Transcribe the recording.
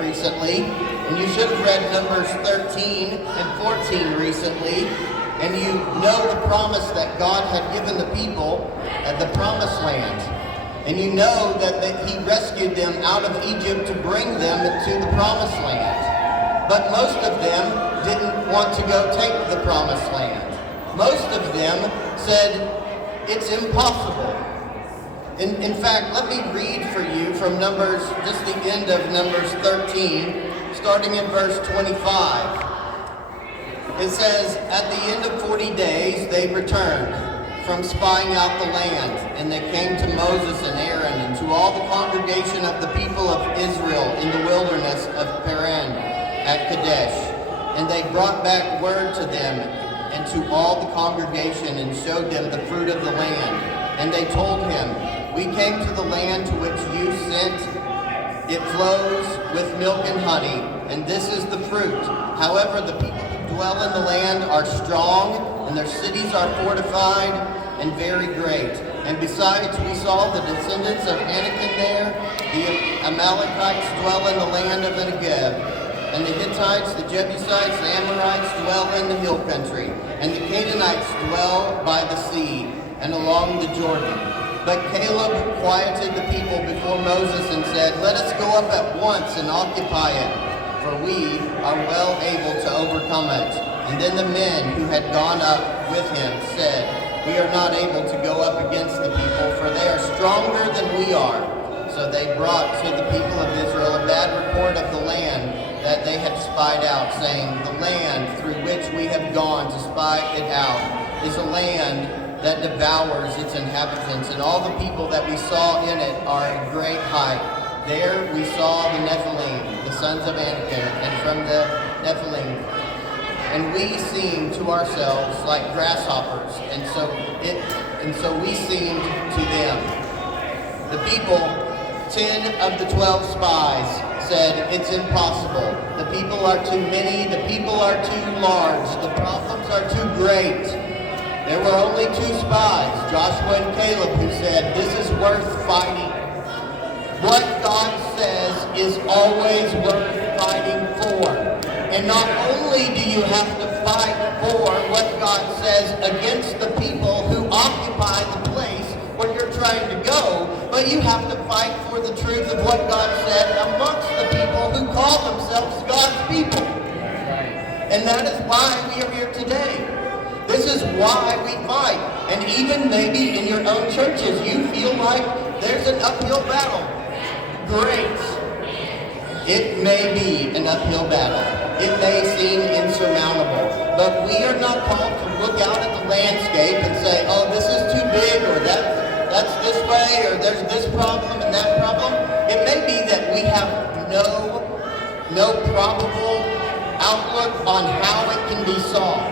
recently, and you should have read Numbers 13 and 14 recently, and you know the promise that God had given the people at the Promised Land. And you know that He rescued them out of Egypt to bring them to the Promised Land. But most of them didn't want to go take the Promised Land. Most of them said, it's impossible. In fact, let me read for you from Numbers, just the end of Numbers 13, starting in verse 25. It says, at the end of 40 days they returned from spying out the land, and they came to Moses and Aaron and to all the congregation of the people of Israel in the wilderness of Paran at Kadesh. And they brought back word to them and to all the congregation and showed them the fruit of the land. And they told him, we came to the land to which you sent. It flows with milk and honey, and this is the fruit. However, the people who dwell in the land are strong, and their cities are fortified and very great. And besides, we saw the descendants of Anakim there. The Amalekites dwell in the land of the Negev. And the Hittites, the Jebusites, the Amorites dwell in the hill country. And the Canaanites dwell by the sea and along the Jordan. But Caleb quieted the people before Moses and said, let us go up at once and occupy it, for we are well able to overcome it. And then the men who had gone up with him said, we are not able to go up against the people, for they are stronger than we are. So they brought to the people of Israel a bad report of the land that they had spied out, saying, the land through which we have gone to spy it out is a land that devours its inhabitants, and all the people that we saw in it are a great height. There we saw the Nephilim, the sons of Anakim, and from the Nephilim, and we seemed to ourselves like grasshoppers, and so we seemed to them. The people, 10 of the 12 spies, said, it's impossible. The people are too many, the people are too large, the problems are too great. There were only 2 spies, Joshua and Caleb, who said, this is worth fighting. What God says is always worth fighting for. And not only do you have to fight for what God says against the people who occupy the place where you're trying to go, but you have to fight for the truth of what God said amongst the people who call themselves God's people. And that is why we are here today. This is why we fight. And even maybe in your own churches, you feel like there's an uphill battle. Great. It may be an uphill battle. It may seem insurmountable. But we are not called to look out at the landscape and say, oh, this is too big, or that's this way, or there's this problem and that problem. It may be that we have no probable outlook on how it can be solved.